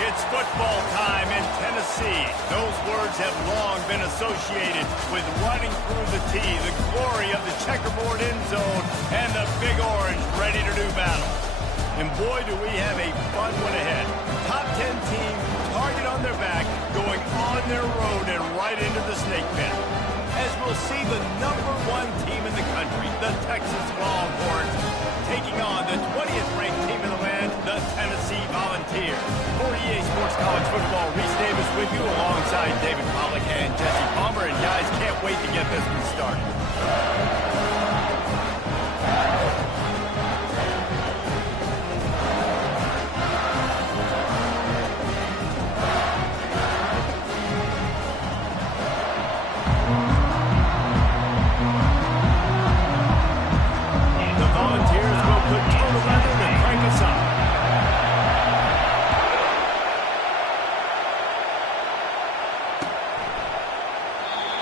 It's football time in Tennessee. Those words have long been associated with running through the tee, the glory of the checkerboard end zone, and the Big Orange ready to do battle. And boy, do we have a fun one ahead. Top 10 team, target on their back, going on their road and right into the snake pit. As we'll see the #1 team in the country, the Texas Longhorns, taking on the 20th ranked team in the land, the Tennessee Volunteers. For EA Sports College Football, Reese Davis with you alongside David Pollack and Jesse Palmer. And guys, can't wait to get this one started.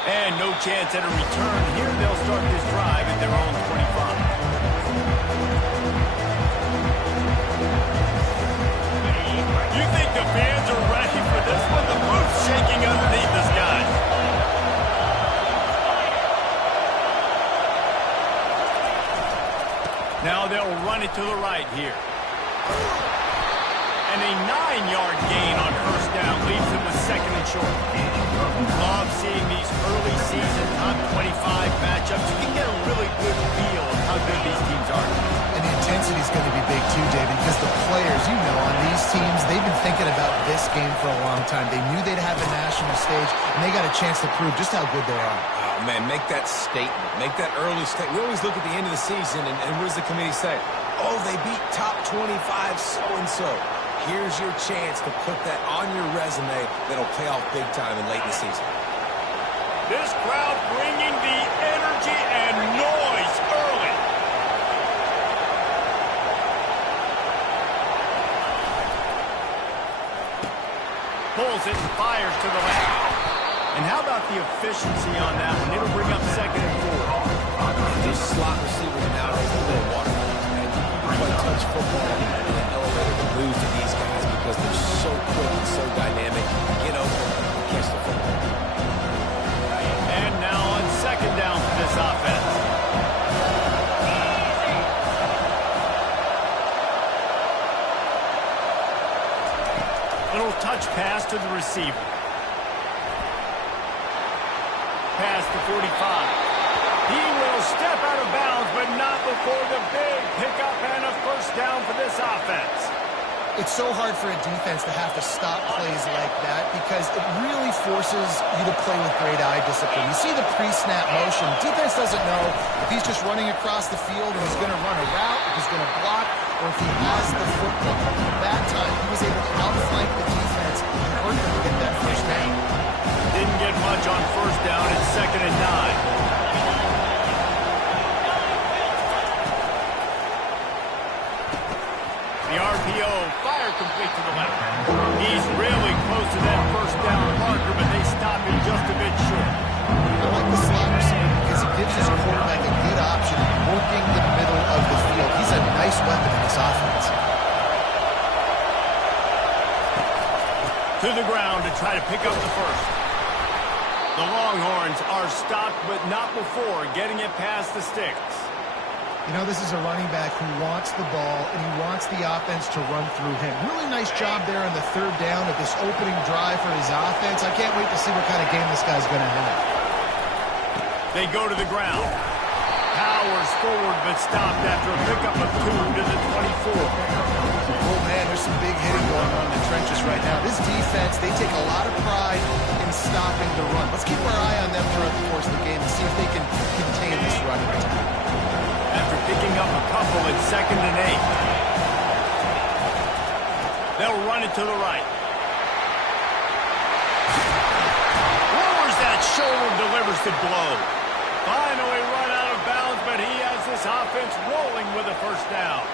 And no chance at a return here. They'll start this drive at their own 25. You think the fans are ready for this one? The roof's shaking underneath us, guys. Now they'll run it to the right here. And a 9-yard gain on first down leaves them with second and short. Love seeing these early season top 25 matchups. You can get a really good feel of how good these teams are. And the intensity is going to be big too, David, because the players, you know, on these teams, they've been thinking about this game for a long time. They knew they'd have a national stage, and they got a chance to prove just how good they are. Oh, man, make that statement. Make that early statement. We always look at the end of the season, and what does the committee say? Oh, they beat top 25 so-and-so. Here's your chance to put that on your resume that'll pay off big time and late in the season. This crowd bringing the energy and noise early. Pulls it and fires to the left. And how about the efficiency on that one? It'll bring up second and 4. These slot receivers nowadays are a little water. You play touch football and an elevator to lose to these guys because they're so quick and so dynamic. Get open, catch the football. And now on second down for this offense. Little touch pass to the receiver. Pass to 45. He will step out of bounds, but not before the big pickup and a first down for this offense. It's so hard for a defense to have to stop plays like that because it really forces you to play with great eye discipline. You see the pre-snap motion. Defense doesn't know if he's just running across the field and he's going to run a route, if he's going to block, or if he has the football. That time, he was able to outflank the defense and hurt them to get that first down. Didn't get much on first down. It's second and 9. The RPO, fire complete to the left. He's really close to that first down marker, but they stop him just a bit short. I like the slot receiver because he gives his quarterback a good option working the middle of the field. He's a nice weapon in this offense. To the ground to try to pick up the first. The Longhorns are stopped, but not before getting it past the sticks. You know, this is a running back who wants the ball, and he wants the offense to run through him. Really nice job there on the third down of this opening drive for his offense. I can't wait to see what kind of game this guy's going to have. They go to the ground. Powers forward, but stopped after a pickup of 2 to the 24. Oh, man, there's some big hitting going on in the trenches right now. This defense, they take a lot of pride in stopping the run. Let's keep our eye on them throughout the course of the game and see if they can contain this running attack. After picking up a couple at second and 8. They'll run it to the right. Lowers that shoulder, delivers the blow. Finally run out of bounds, but he has this offense rolling with a first down.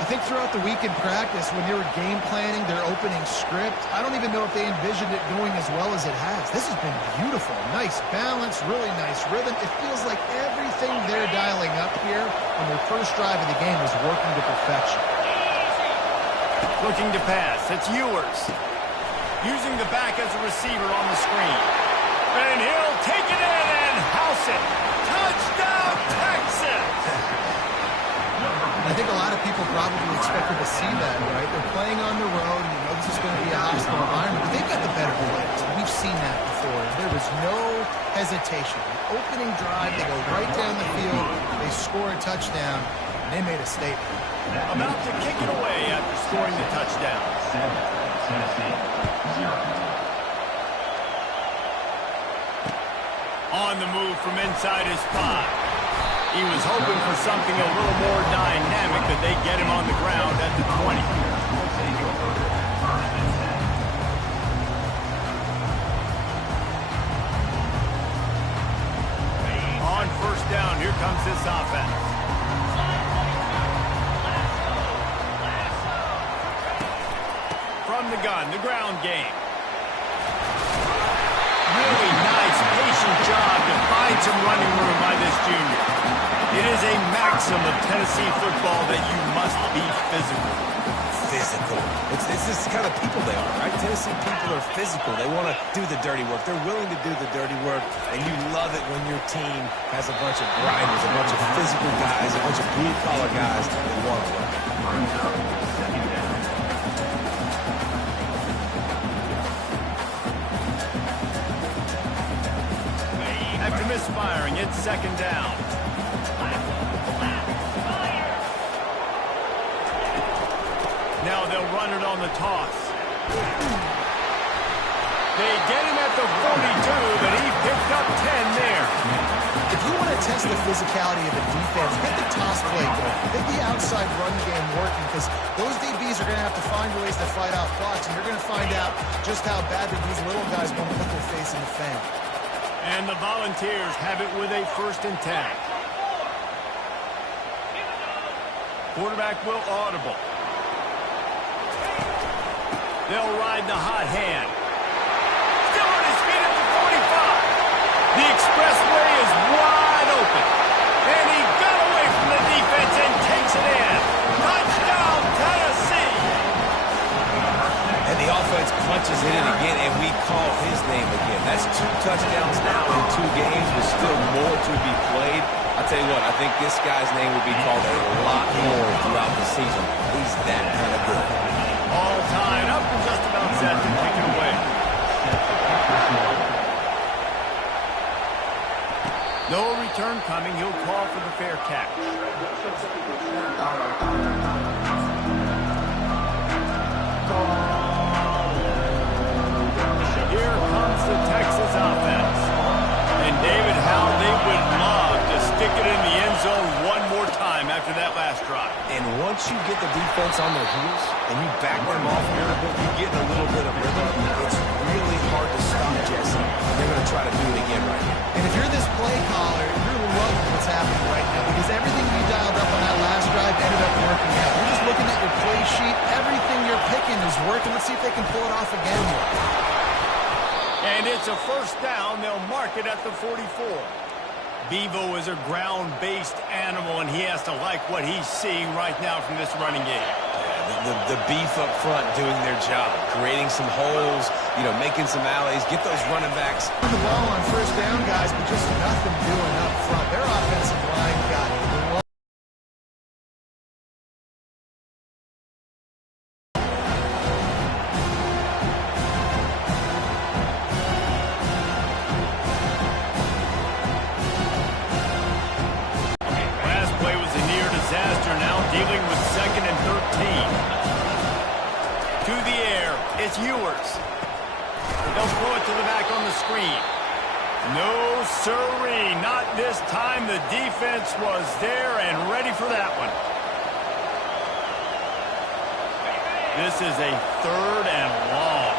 I think throughout the week in practice, when they were game planning their opening script, I don't even know if they envisioned it going as well as it has. This has been beautiful. Nice balance, really nice rhythm. It feels like everything they're dialing up here on their first drive of the game is working to perfection. Looking to pass. It's Ewers. using the back as a receiver on the screen. And he'll take it in and house it. Touchdown, Texas! I think a lot of people probably expected to see that, right? They're playing on the road, and you know this is going to be a hostile environment, but they've got the better players. We've seen that before. There was no hesitation. The opening drive, they go right down the field, they score a touchdown, and they made a statement. About to kick it away after scoring the touchdown. On the move from inside his 5. He was hoping for something a little more dynamic, but they get him on the ground at the 20. On first down, here comes this offense. From the gun, the ground game. Really nice, patient job to find some running room by this junior. It is a maxim of Tennessee football that you must be physical. Physical. It's this kind of people they are, right? Tennessee people are physical. They want to do the dirty work. They're willing to do the dirty work, and you love it when your team has a bunch of grinders, a bunch of physical guys, a bunch of blue-collar guys that want to work. After misfiring, it's second down. Now they'll run it on the toss. They get him at the 42, but he picked up 10 there. If you want to test the physicality of the defense, get the toss play going. Get the outside run game working, because those DBs are going to have to find ways to fight out blocks, and you're going to find out just how badly these little guys want to put their face in the fan. And the Volunteers have it with a 1st and 10. Quarterback will audible. They'll ride the hot hand. Still on his feet at the 45. The expressway is wide open. And he got away from the defense and takes it in. Touchdown, Tennessee! And the offense punches it in again, and we call his name again. That's 2 touchdowns now in 2 games, with still more to be played. I'll tell you what, I think this guy's name will be called a lot more throughout the season. He's that kind of good. All tied up and just about set to kick it away. No return coming. He'll call for the fair catch. Here comes the Texas offense. And David, how they would love to stick it in the end zone one more time after that last drive. And once you get the defense on their heels and you back them off a little bit, you get a little bit of rhythm. It's really hard to stop Jesse. They're going to try to do it again right now. And if you're this play caller, you're loving what's happening right now, because everything you dialed up on that last drive ended up working out. You're just looking at your play sheet. Everything you're picking is working. Let's see if they can pull it off again here. And it's a 1st down. They'll mark it at the 44. Bevo is a ground-based animal, and he has to like what he's seeing right now from this running game. The beef up front doing their job, creating some holes, making some alleys, get those running backs. The ball on 1st down, guys, but just nothing doing up front. Their offensive line got it. Dealing with 2nd and 13. To the air, it's Ewers. They'll throw it to the back on the screen. No sirree, not this time. The defense was there and ready for that one. This is a 3rd and long.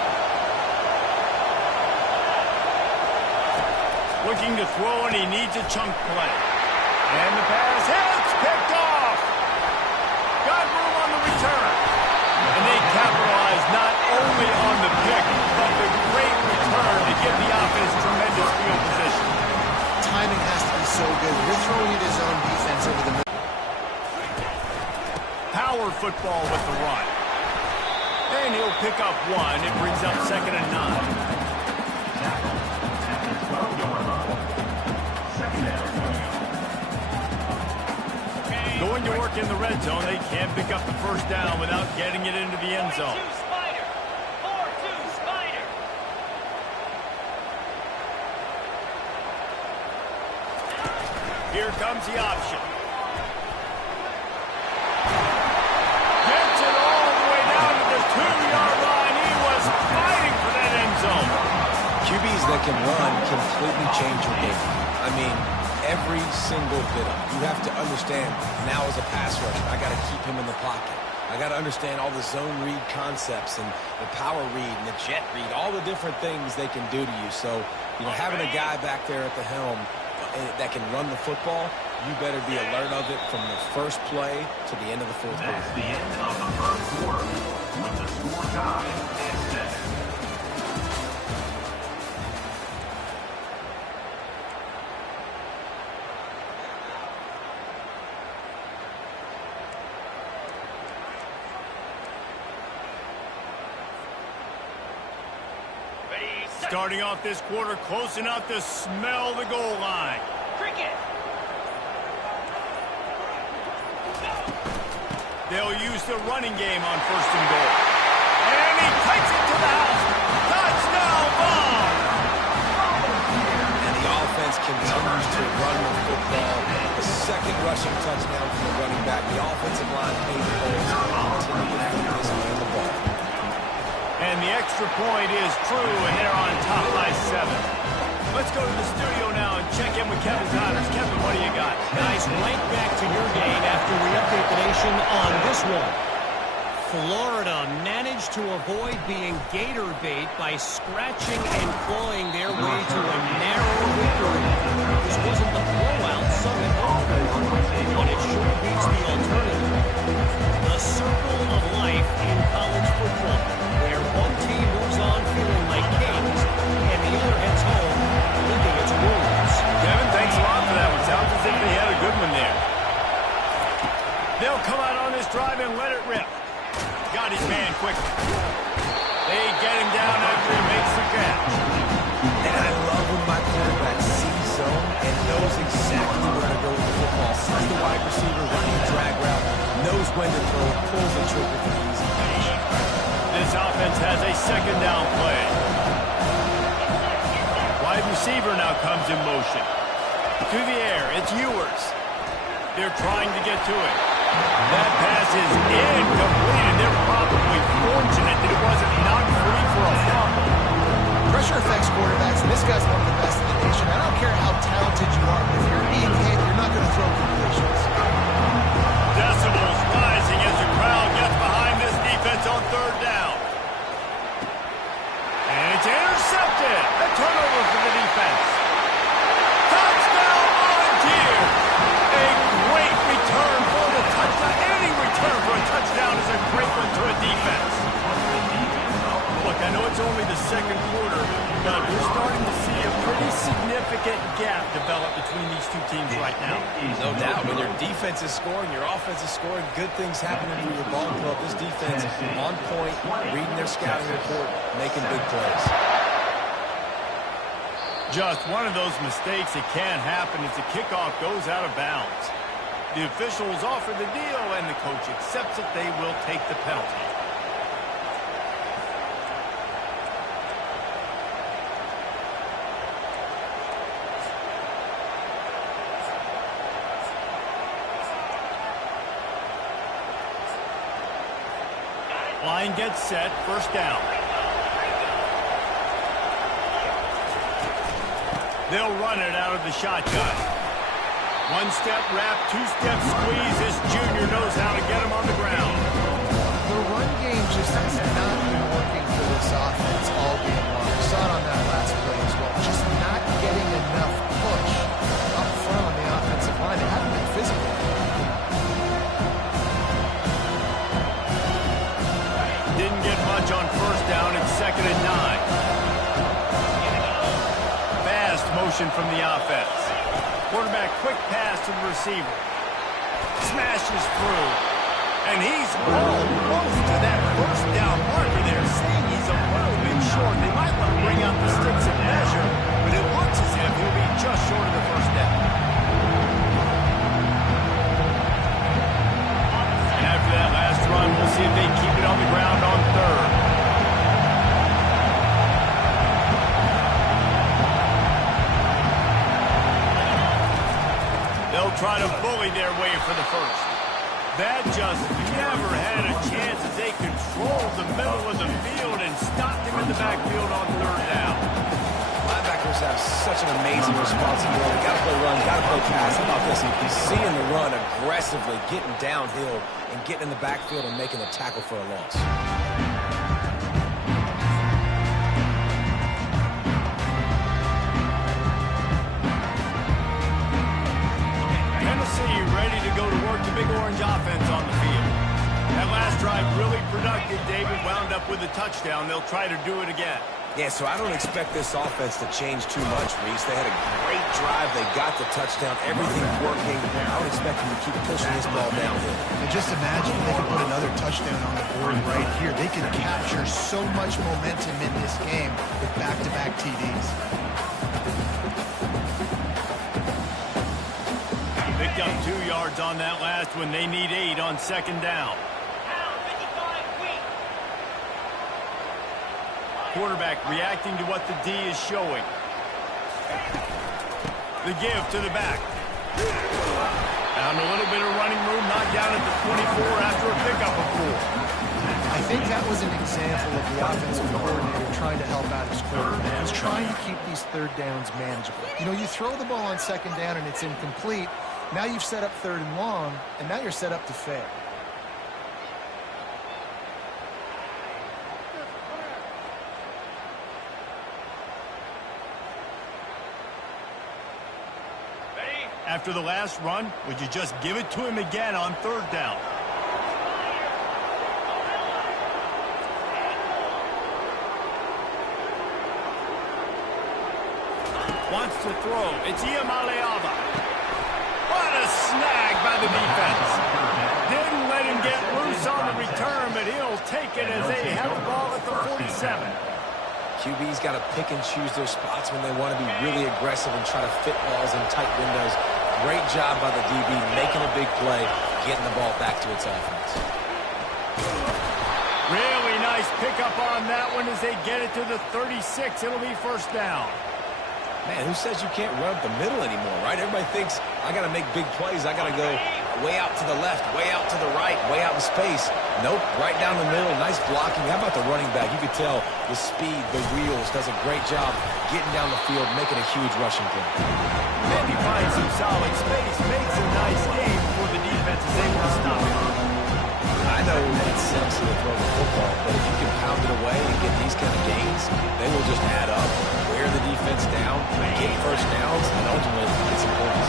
Looking to throw, and he needs a chunk play. And the pass hits, picked off. Got room on the return. And they capitalize not only on the pick, but the great return to give the offense tremendous field position. Timing has to be so good. You're throwing it his own defense over the middle. Power football with the run. And he'll pick up one. It brings up 2nd and 9. Going to work in the red zone. They can't pick up the first down without getting it into the end zone. 4-2 Spider. Here comes the option. Gets it all the way down to the 2-yard line. He was fighting for that end zone. QBs that can run completely change your game. I mean, every single bit of it. You have to understand, now as a pass rusher, I got to keep him in the pocket. I got to understand all the zone read concepts and the power read and the jet read, all the different things they can do to you. So, you know, having a guy back there at the helm that can run the football, you better be alert of it from the first play to the end of the fourth quarter. That's the end of the first quarter with the score tied at 7. Starting off this quarter close enough to smell the goal line. Cricket. They'll use the running game on 1st and goal. And he takes it to the house. Touchdown ball. And the offense continues to run the football. The 2nd rushing touchdown from the running back. The offensive line paid the goals and continue to keep this man the ball. And the extra point is true, and they're on top by 7. Let's go to the studio now and check in with Kevin Connors. Kevin, what do you got? Guys, right back to your game after we update the nation on this one. Florida managed to avoid being gator bait by scratching and clawing their way to a narrow victory. This wasn't the blowout some had hoped for, but it sure beats the alternative. The circle of life in college football, where one team moves on feeling like kings and the other heads home licking its wounds. Kevin, thanks a lot for that one. Sounds as if they had a good one there. They'll come out on this drive and let it rip. Got his man quickly. They get him down after he makes the catch. And I love when my quarterback sees zone and knows exactly where to go with the football. Sees the wide receiver running a drag route, knows when to throw, pulls the trigger for the easy finish. This offense has a 2nd down play. Wide receiver now comes in motion. To the air, it's Ewers. They're trying to get to it. That pass is incomplete, and they're probably fortunate that it wasn't knocked free for a fumble. Pressure affects quarterbacks, and this guy's one of the best in the nation. I don't care how talented you are, but if you're being hit, you're not going to throw completions. Decibels rising as the crowd gets behind this defense on 3rd down. And it's intercepted. A turnover for the defense. Touchdown Volunteer. A great return for the touchdown. Any return for a touchdown is a great one to a defense. Look, I know it's only the 2nd quarter, but we're starting to see a pretty significant gap develop between these two teams right now. No doubt. When your defense is scoring, your offense is scoring, good things happening through your ball club. This defense on point, reading their scouting report, making big plays. Just one of those mistakes that can happen as the kickoff goes out of bounds. The officials offer the deal, and the coach accepts it. They will take the penalty. Line gets set, 1st down. They'll run it out of the shotgun. 1-step wrap, 2-step squeeze. This junior knows how to get him on the ground. The run game just has not been working for this offense all game long. We saw it on that last play as well. Just not getting enough push up front on the offensive line. They haven't been physical. Didn't get much on 1st down. It's 2nd and 9. Fast motion from the offense. Quarterback quick pass to the receiver. Smashes through. And he's almost to that first down marker there, saying he's a little bit short. They might want to bring out the sticks and measure, but it looks as if he'll be just short of the first down. And after that last run, we'll see if they keep it on the ground on third. They'll try to bully their way for the first. That just never had a chance as they controlled the middle of the field and stopped him in the backfield on third down. Linebackers have such an amazing responsibility. Got to play run, got to play pass. How about this? He's seeing the run aggressively, getting downhill and getting in the backfield and making a tackle for a loss. Ready to go to work the Big Orange offense on the field. That last drive really productive. David wound up with a touchdown. They'll try to do it again. Yeah, so I don't expect this offense to change too much, Reese. They had a great drive. They got the touchdown. Everything's working. I would expect them to keep pushing this ball downhill. And just imagine if they could put another touchdown on the board right here. They could capture so much momentum in this game with back-to-back TDs. Picked up 2 yards on that last one. They need 8 on second down. Quarterback reacting to what the D is showing. The give to the back. Found a little bit of running room, knocked down at the 24 after a pickup of 4. I think that was an example of the offensive coordinator trying to help out his quarterback. He's trying to keep these third downs manageable. You know, you throw the ball on second down and it's incomplete. Now you've set up third and long, and now you're set up to fail. After the last run, would you just give it to him again on third down? Wants to throw. It's Ncaa. What a snag by the defense. Didn't let him get loose on the return, but he'll take it as they have the ball at the 47. QB's got to pick and choose their spots when they want to be really aggressive and try to fit balls in tight windows. Great job by the DB, making a big play, getting the ball back to its offense. Really nice pickup on that one as they get it to the 36. It'll be first down. Man, who says you can't run up the middle anymore, right? Everybody thinks, I got to make big plays. I got to go way out to the left, way out to the right, way out in space. Nope, right down the middle. Nice blocking. How about the running back? You could tell the speed, the wheels, does a great job getting down the field, making a huge rushing play. Then he finds some solid space, makes a nice game before the defense is able to stop him. I know it's sexy to throw the football, but if you can pound it away and get these kind of gains, they will just add up, wear the defense down, get first downs, and ultimately get some points.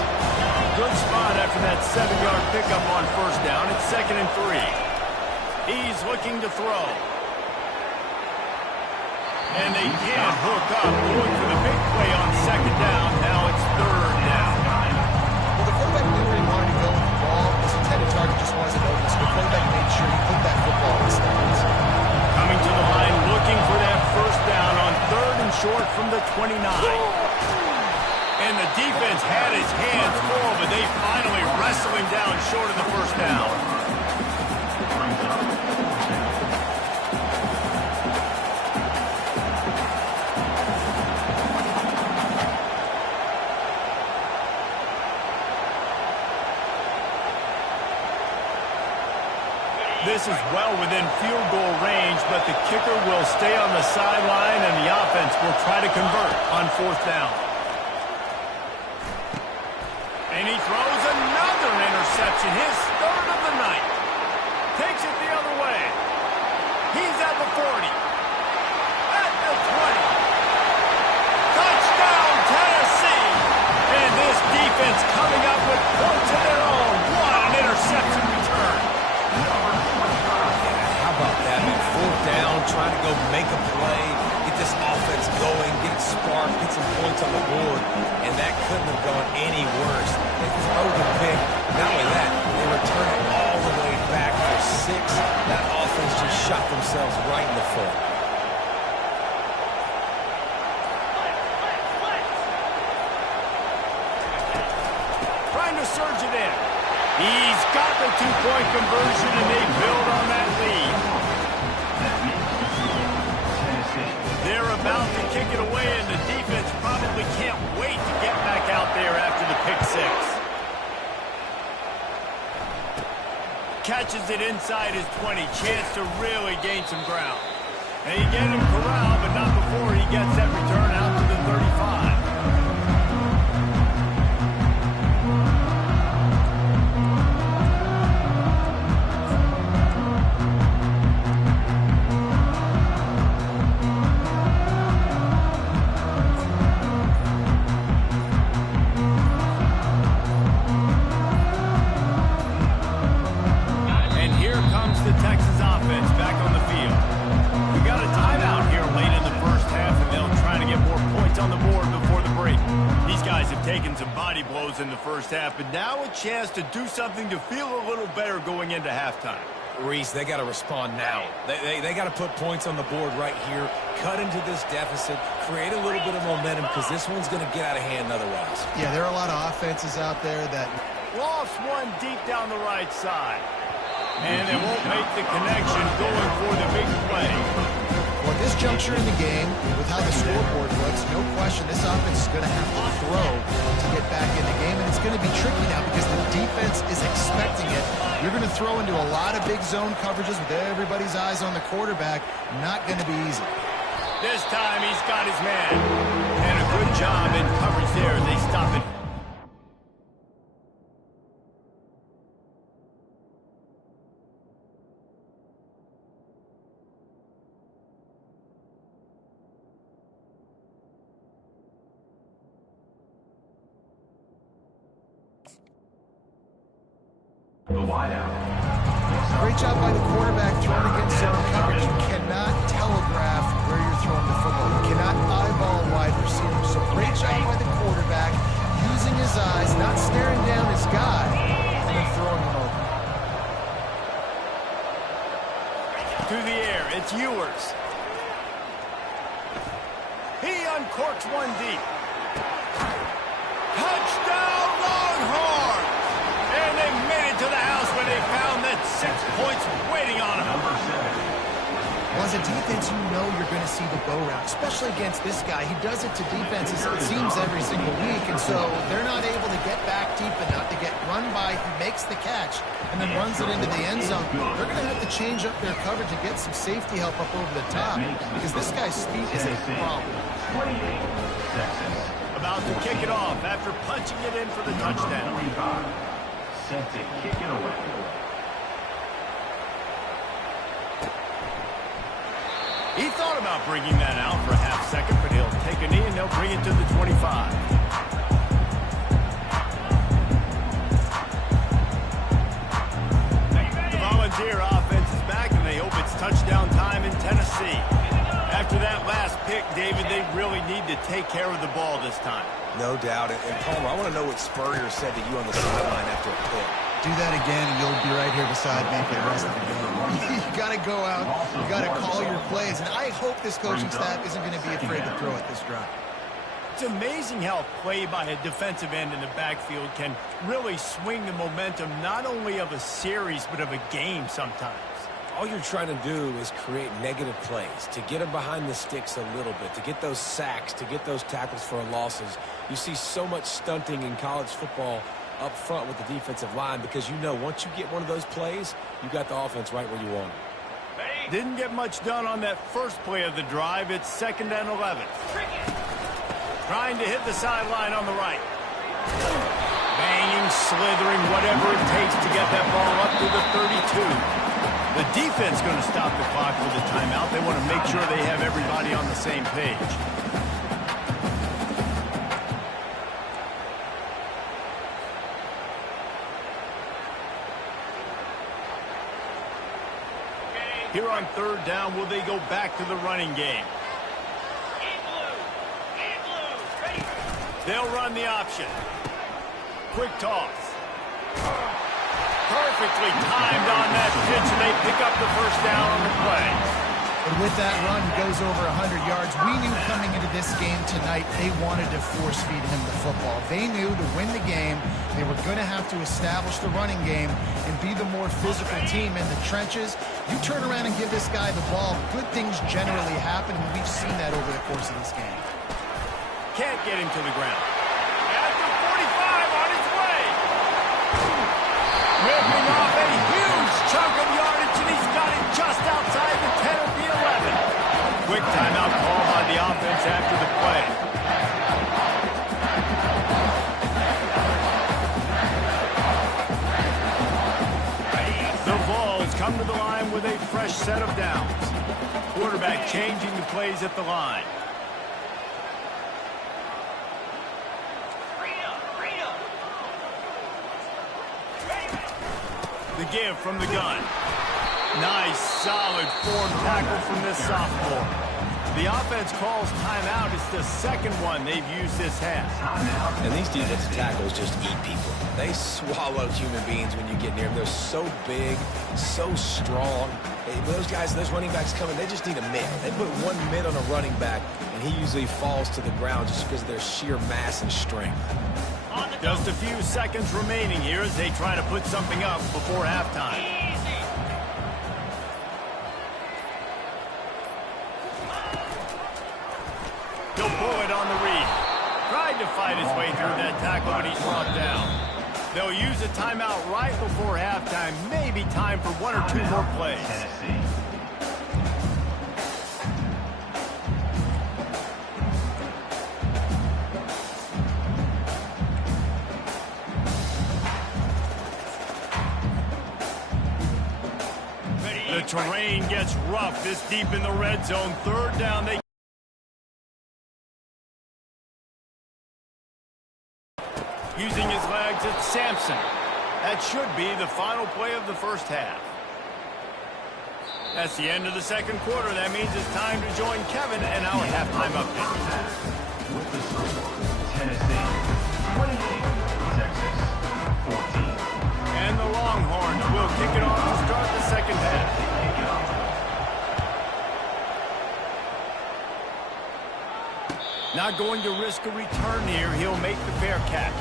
Good spot after that 7-yard pickup on first down. It's 2nd and 3. He's looking to throw. And they can't hook up, going for the big play on second down. Now it's third down. Well, the quarterback knew where he wanted to go with the ball. His intended target just wasn't open, so the quarterback made sure he put that football in his hands. Coming to the line, looking for that first down on 3rd and short from the 29. And the defense had his hands full, but they finally wrestle him down short of the first down. This is well within field goal range, but the kicker will stay on the sideline, and the offense will try to convert on 4th down. And he throws another interception, his 3rd of the night. Takes it the other way. He's at the 40. At the 20. Touchdown, Tennessee! And this defense coming up with points of their own. What an interception return. How about that, man? 4th down, trying to go make a play, get this offense going, get it sparked, get some points on the board, and that couldn't have gone any worse. They throw the pick. Not only that, they return it all the way back for six, that offense just shot themselves right in the foot. Trying to surge it in. He's got the two-point conversion, and they build on that lead. They're about to kick it away, and the defense probably can't wait to get back out there after the pick six. Catches it inside his 20. Chance to really gain some ground. And he get him corralled, but not before he gets that return out to the 35. Taking some body blows in the first half, but now a chance to do something to feel a little better going into halftime. Reese, they got to respond now. They got to put points on the board right here, cut into this deficit, create a little bit of momentum, because this one's going to get out of hand otherwise. Yeah, there are a lot of offenses out there that lost one deep down the right side. And they won't make the connection going for the big play. Well, at this juncture in the game, with how the scoreboard looks, no question this offense is going to have to throw to get back in the game, and it's going to be tricky now because the defense is expecting it. You're going to throw into a lot of big zone coverages with everybody's eyes on the quarterback. Not going to be easy. This time he's got his man. And a good job in coverage there as they stop it. The wideout. Great job by the quarterback throwing against zone coverage. You cannot telegraph where you're throwing the football. You cannot eyeball a wide receiver. So great job by the quarterback using his eyes, not staring down his guy, and then throwing him over. To the air, it's Ewers. He uncorks one deep. Touchdown Longhorns! And they made it to the house where they found that 6 points waiting on them. Number 7. Well, as a defense, you know you're going to see the go route, especially against this guy. He does it to defenses, it seems, every single week, and so they're not able to get back deep enough to get run by. He makes the catch and then runs it into the end zone. They're going to have to change up their coverage and get some safety help up over the top because this guy's speed is a problem. 28. Texas. About to kick it off after punching it in for the touchdown. 45. Set to kick it away. He thought about bringing that out for a half second, but he'll take a knee and they'll bring it to the 25. The Volunteer offense is back, and they hope it's touchdown time in Tennessee. After that last pick, David, they really need to take care of the ball this time. No doubt. And Palmer, I want to know what Spurrier said to you on the sideline after a pick. Do that again, and you'll be right here beside me for the rest of the game. You got to go out, you got to call your plays, and I hope this coaching staff isn't going to be afraid to throw at this drive. It's amazing how play by a defensive end in the backfield can really swing the momentum not only of a series but of a game sometimes. All you're trying to do is create negative plays, to get them behind the sticks a little bit, to get those sacks, to get those tackles for losses. You see so much stunting in college football up front with the defensive line because you know once you get one of those plays, you got the offense right where you want it. Didn't get much done on that first play of the drive. It's 2nd and 11. Trying to hit the sideline on the right. Banging, slithering, whatever it takes to get that ball up to the 32. The defense going to stop the clock with a timeout. They want to make sure they have everybody on the same page. Here on 3rd down, will they go back to the running game? They'll run the option. Quick toss. Perfectly timed on that pitch, and they pick up the first down on the play. And with that run, he goes over 100 yards. We knew coming into this game tonight they wanted to force-feed him the football. They knew to win the game, they were going to have to establish the running game and be the more physical team in the trenches. You turn around and give this guy the ball, good things generally happen, and we've seen that over the course of this game. Can't get him to the ground. At the 45 on his way. Ripping off a huge chunk of yardage, and he's got it just outside the 10 of the 11. Quick timeout call by the offense after the play. The Vols come to the line with a fresh set of downs. Quarterback changing the plays at the line. The give from the gun. Nice, solid form tackle from this sophomore. The offense calls timeout. It's the second one they've used this half. And these defensive tackles just eat people. They swallow human beings when you get near them. They're so big, so strong. Those guys, those running backs coming, they just need a mid. They put one mid on a running back, and he usually falls to the ground just because of their sheer mass and strength. Just a few seconds remaining here as they try to put something up before halftime. He'll pull it on the read. Tried to fight his way through that tackle, but he's brought down. They'll use a timeout right before halftime. Maybe time for one or two more plays. The terrain gets rough this deep in the red zone. Third down, they using his legs at Sampson. That should be the final play of the first half. That's the end of the second quarter. That means it's time to join Kevin and our halftime update. With the score, Tennessee 28, Texas 14. And the Longhorns will kick it off to start the second half. Not going to risk a return here. He'll make the fair catch.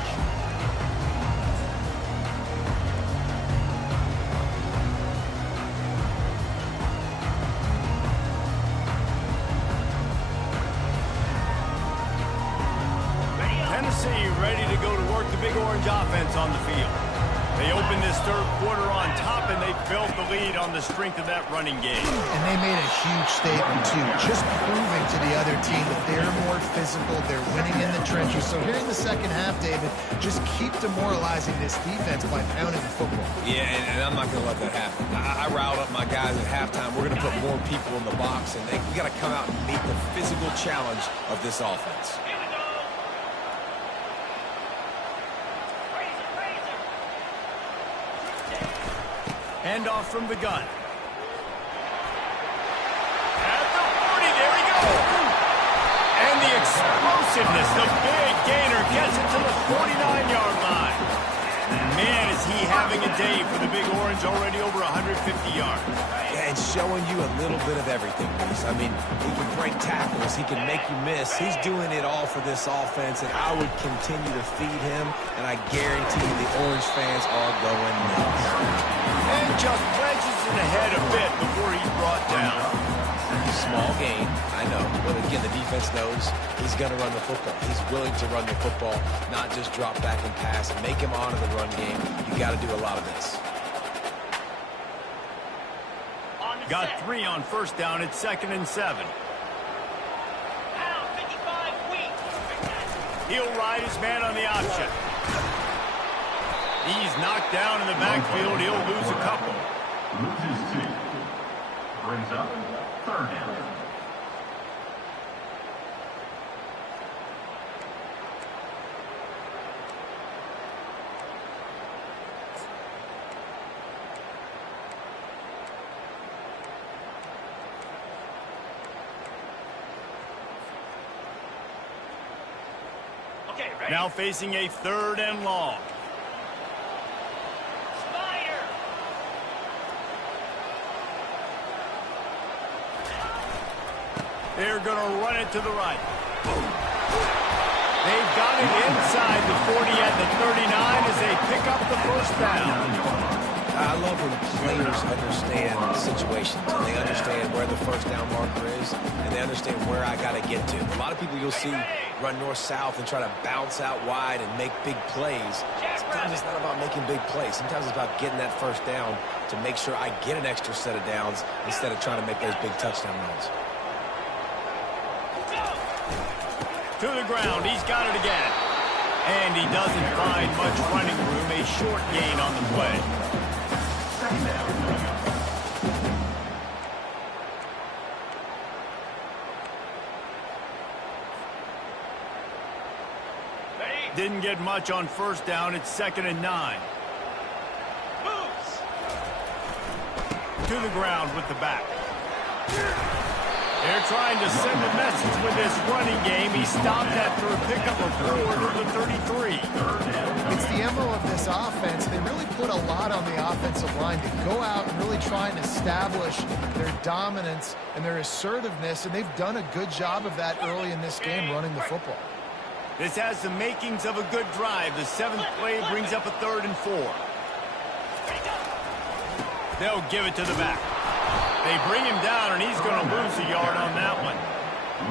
Tennessee ready to go to work the Big Orange offense on the field. They opened this third quarter on top, and they built the lead on the strength of that running game. And they made a huge statement, too, just proving to the other team that they're more physical, they're winning in the trenches. So here in the second half, David, just keep demoralizing this defense by pounding the football. Yeah, and I'm not going to let that happen. I riled up my guys at halftime. We're going to put more people in the box, and we got to come out and meet the physical challenge of this offense. Handoff from the gun. At the 40, there he goes. And the explosiveness, the big gainer gets it to the 49-yard line. Man, is he having a day for the Big Orange, already over 150 yards. Yeah, and showing you a little bit of everything, Bruce. I mean, he can break tackles, he can make you miss. He's doing it all for this offense, and I would continue to feed him, and I guarantee you the Orange fans are going nuts. And just wedges it ahead a bit before he's brought down. Small gain, I know. But again, the defense knows he's going to run the football. He's willing to run the football, not just drop back and pass and make him honor the run game. You got to do a lot of this. Got 3 on first down. It's 2nd and 7. He'll ride his man on the option. He's knocked down in the backfield. He'll lose a couple. Loses 2. Brings up 3rd down. Now facing a 3rd and long. They're going to run it to the right. They've got it inside the 40 at the 39 as they pick up the first down. I love when players understand situations. They understand where the first down marker is, and they understand where I got to get to. A lot of people you'll see run north-south and try to bounce out wide and make big plays. Sometimes it's not about making big plays. Sometimes it's about getting that first down to make sure I get an extra set of downs instead of trying to make those big touchdown runs. To the ground, he's got it again. And he doesn't find much running room, a short gain on the play. Didn't get much on first down. It's 2nd and 9. Moves. To the ground with the back. They're trying to send a message with this running game. He stopped after a pickup of 4 to the 33. It's the MO of this offense. They really put a lot on the offensive line to go out and really try and establish their dominance and their assertiveness, and they've done a good job of that early in this game running the football. This has the makings of a good drive. The 7th play brings up a 3rd and 4. They'll give it to the back. They bring him down, and he's going to lose a yard on that one.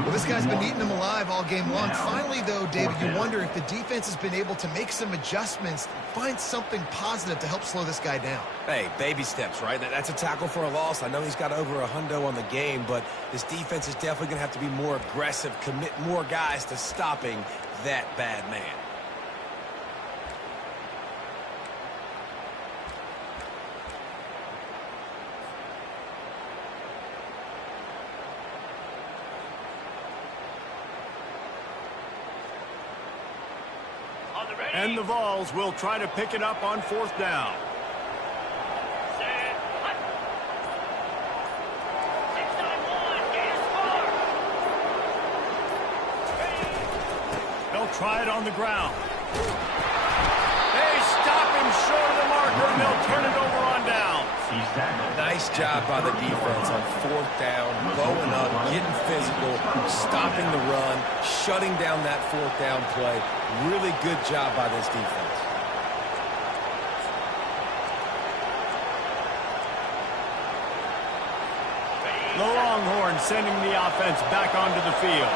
Well, this guy's been eating them alive all game long. Finally, though, David, you wonder if the defense has been able to make some adjustments, find something positive to help slow this guy down. Hey, baby steps, right? That's a tackle for a loss. I know he's got over $100 on the game, but this defense is definitely going to have to be more aggressive, commit more guys to stopping that bad man. And the Vols will try to pick it up on 4th down. Set. Hut. 6-on-1. Gain a score. They'll try it on the ground. They stop him short of the marker, and they'll turn it over on down. Nice job by the defense on 4th down, going up, getting physical, stopping the run, shutting down that 4th down play. Really good job by this defense. The Longhorns sending the offense back onto the field.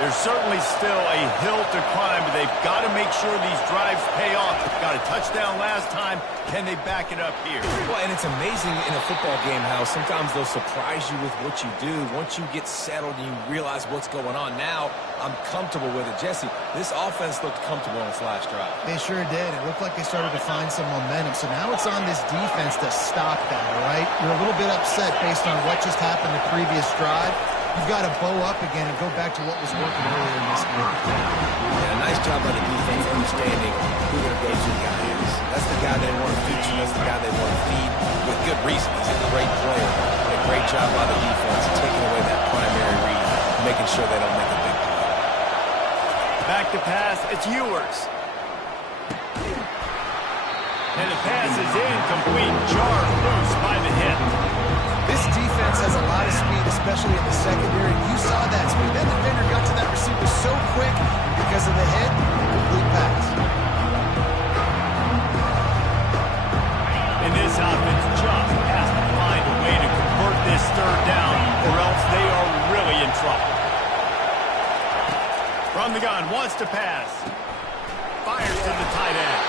There's certainly still a hill to climb, but they've got to make sure these drives pay off. Got a touchdown last time. Can they back it up here? Well, and it's amazing in a football game how sometimes they'll surprise you with what you do. Once you get settled and you realize what's going on, now I'm comfortable with it. Jesse, this offense looked comfortable on its last drive. They sure did. It looked like they started to find some momentum. So now it's on this defense to stop that, all right? You're a little bit upset based on what just happened the previous drive. You've got to bow up again and go back to what was working earlier in this game. Yeah, nice job by the defense understanding who their go-to guy is. That's the guy they want to feature. That's the guy they want to feed with good reason. He's a great player. And a great job by the defense taking away that primary read, making sure they don't make a big play. Back to pass. It's Ewers. And the pass is incomplete. Jarred loose by the hit. This defense has a lot of speed, especially in the secondary. You saw that speed. That defender got to that receiver so quick because of the hit. Complete pass. And this offense just has to find a way to convert this 3rd down, or else they are really in trouble. From the gun, wants to pass. Fires to the tight end.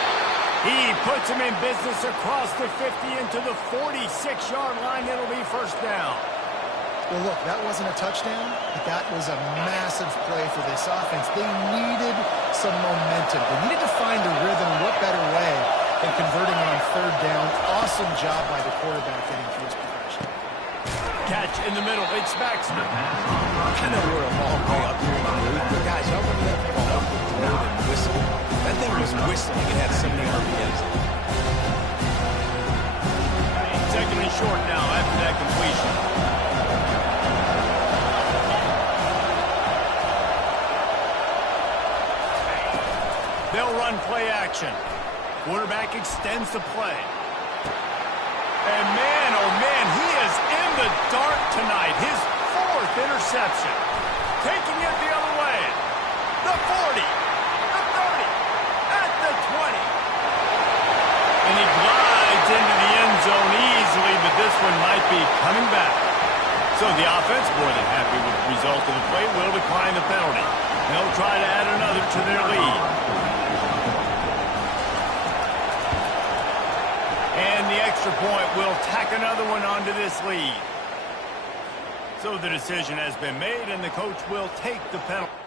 He puts him in business across the 50 into the 46-yard line. It'll be 1st down. Well, look, that wasn't a touchdown, but that was a massive play for this offense. They needed some momentum. They needed to find a rhythm. What better way than converting on 3rd down? Awesome job by the quarterback getting through his progression. Catch in the middle. It's Baxter. I know we're a long way up here in the league, but guys, y'all remember that ball with the load and whistle? That thing was whistling. It had so many RPMs. 2nd and short now after that completion. They'll run play action. Quarterback extends the play. And man, oh man, he is in the dark tonight. His 4th interception. Taking it the other way. The 40, the 30, at the 20. And he glides into the end zone easily, but this one might be coming back. So the offense, more than happy with the result of the play, will decline the penalty. They'll try to add another to their lead. And the extra point will tack another one onto this lead. So the decision has been made, and the coach will take the penalty.